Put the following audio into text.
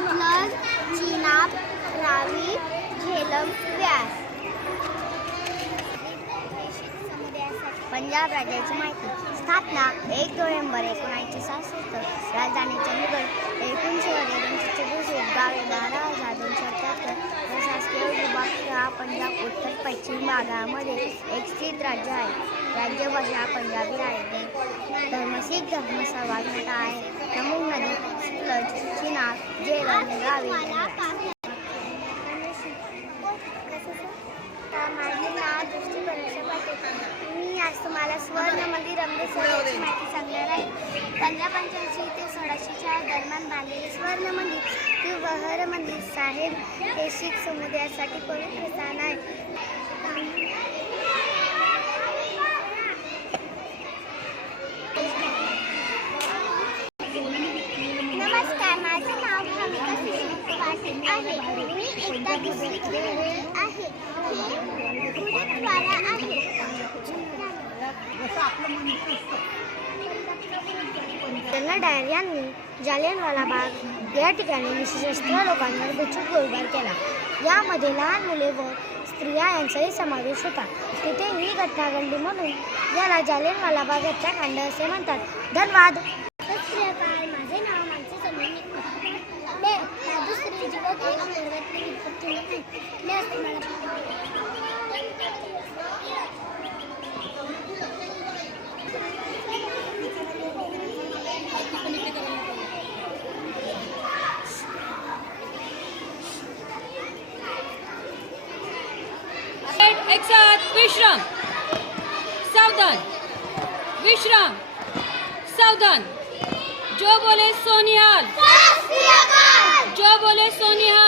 सतलज, चिनाब, रावी, झेलम, व्यास. पंजाब राज्याची माहिती. स्थापना 1 नोव्हेंबर 1967. राजधानी चंदीगड. एकूण शहरे 234, गावे 12,278. प्रशासकीय विभाग हा पंजाब उत्तर पश्चिम भागामध्ये एक स्थित राज्य आहे. राज्यभाषा पंजाबी आहे. धर्म शीख धर्म सर्वात मोठा आहे. नमून नदी, सतलज, चिनाब, झेलम, रावी. माझे नाव दृष्टी परीक्षा पाटील. मी आज तुम्हाला स्वर्ण मंदिर अमृतसरची माहिती सांगणार आहे. 1585 ते 1600च्या दरम्यान बांधलेले स्वर्ण मंदिर किंवा हर मंदिर साहेब हे शीख समुदायासाठी पवित्र स्थान आहे. नमस्कार, माझे नाव भाविका सुशील पाटील आहे. मी एकदा दुसरीत आहे. हे गुरुद्वारा आहे. जनरल डायर यांनी जालियनवाला बाग या ठिकाणी निशस्त्र लोकांवर गुपचूप गोळीबार केला. यामध्ये लहान मुले व स्त्रिया यांचाही समावेश होता. तिथे ही घटना घडली म्हणून याला जालियनवाला बाग हत्याकांड असे म्हणतात. धन्यवाद. माझे नाव मानसी समीर दुसरी जीवक एक एक साथ विश्राम, सावधान, विश्राम, सावधान. जो बोले सोनिहाल, जो बोले सोनिहाल.